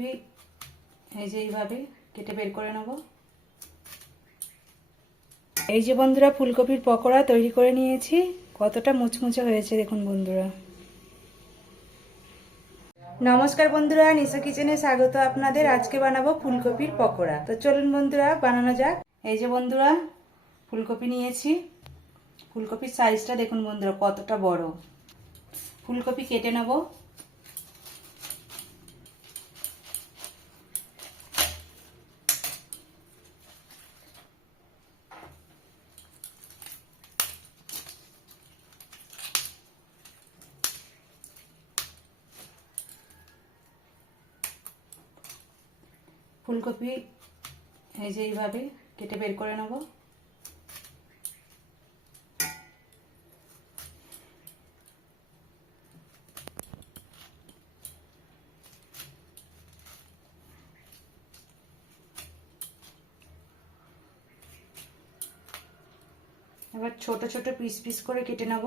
ফুলকপি এই যে এইভাবে কেটে বের করে নেব। এই যে বন্ধুরা ফুলকপির পকোড়া তৈরি করে নিয়েছি। কতটা মুচমুচে হয়েছে দেখুন বন্ধুরা। নমস্কার বন্ধুরা, নিশা কিচেনে স্বাগত আপনাদের। আজকে বানাবো ফুলকপির পকোড়া। তো চলুন বন্ধুরা বানানো যাক। এই যে বন্ধুরা ফুলকপি নিয়েছি। ফুলকপির সাইজটা দেখুন বন্ধুরা কতটা বড়। ফুলকপি কেটে নেব। ফুলকপি এই যে এইভাবে কেটে বের করে নেব। এবার ছোট ছোট পিস পিস করে কেটে নেব।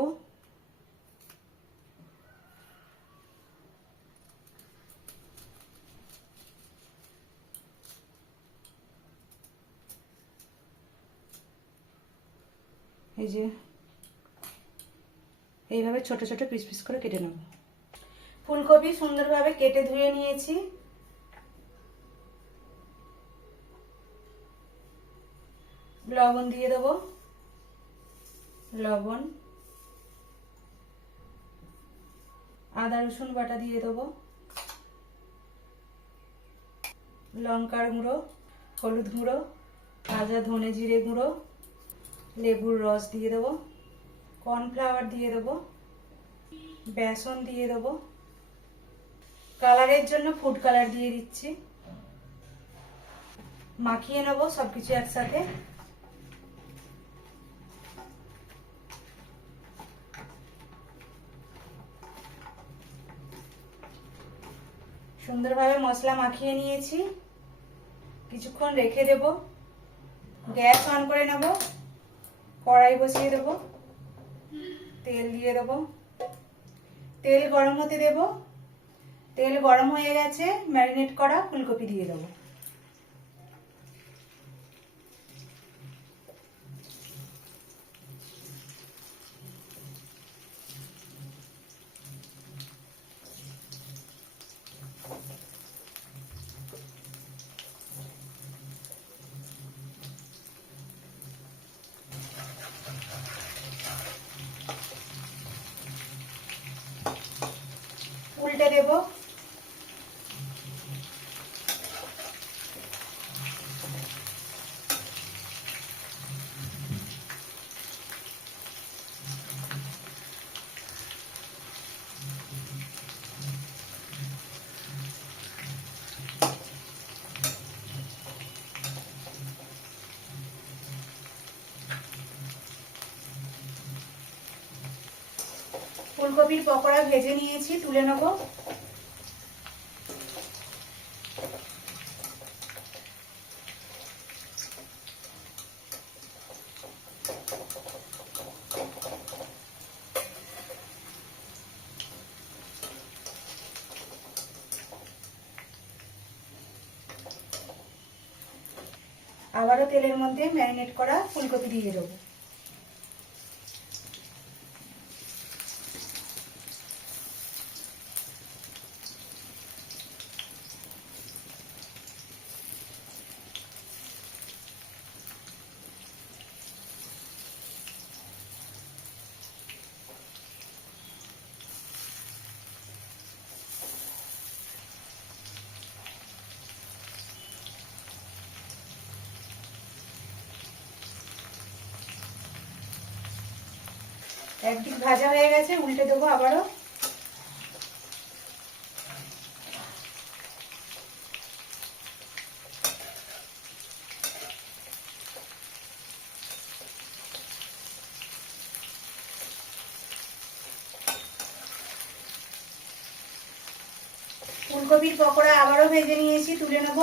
এই যে এইভাবে ছোট ছোট পিস পিস করে কেটে নেব। ফুলকপি সুন্দরভাবে কেটে ধুয়ে নিয়েছি। লবণ দিয়ে দেবো, লবণ, আদা রসুন বাটা দিয়ে দেবো, লঙ্কার গুঁড়ো, হলুদ গুঁড়ো, ভাজা ধনে জিরে গুঁড়ো, লেবুর রস দিয়ে দেবো, কর্নফ্লাওয়ার দিয়ে দেবো, বেসন দিয়ে দেবো, কালারের জন্য ফুড কালার দিয়ে দিচ্ছি। মাখিয়ে নেবো সবকিছু একসাথে। সুন্দরভাবে মশলা মাখিয়ে নিয়েছি। কিছুক্ষণ রেখে দেব। গ্যাস অন করে নেব। কড়াই বসিয়ে দেব। তেল দিয়ে দেব। তেল গরম হতে দেব। তেল গরম হয়ে গেছে, ম্যারিনেট করা ফুলকপি দিয়ে দেব। উল্টে দেব। ফুলকপির পকোড়া ভেজে নিয়েছি, তুলে নেব। আবারও তেলের মধ্যে ম্যারিনেট করা ফুলকপি দিয়ে দেবো। একদিক ভাজা হয়ে গেছে, উল্টে দেবো আবারও। ফুলকপির পকোড়া আবারও ভেজে নিয়েছি, তুলে নেব।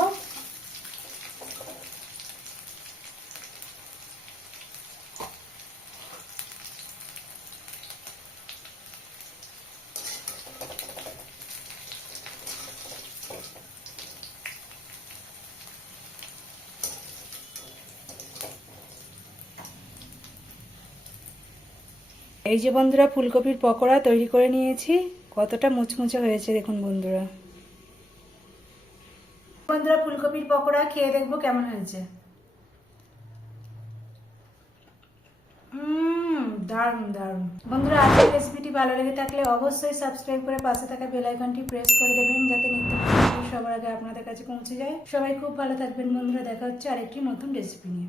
এই যে বন্ধুরা ফুলকপির পকোড়া তৈরি করে নিয়েছি, কতটা মুচমুচে হয়েছে দেখুন বন্ধুরা। বন্ধুরা ফুলকপির পকোড়া খেয়ে দেখবো কেমন হয়েছে। দারুণ দারুণ। বন্ধুরা আজকের রেসিপিটি ভালো লেগে থাকলে অবশ্যই সাবস্ক্রাইব করে পাশে থাকা বেল আইকনটি প্রেস করে দেবেন, যাতে নিত্য নতুন ভিডিও সবার আগে আপনাদের কাছে পৌঁছে যায়। সবাই খুব ভালো থাকবেন বন্ধুরা, দেখা হচ্ছে আরেকটি নতুন রেসিপি নিয়ে।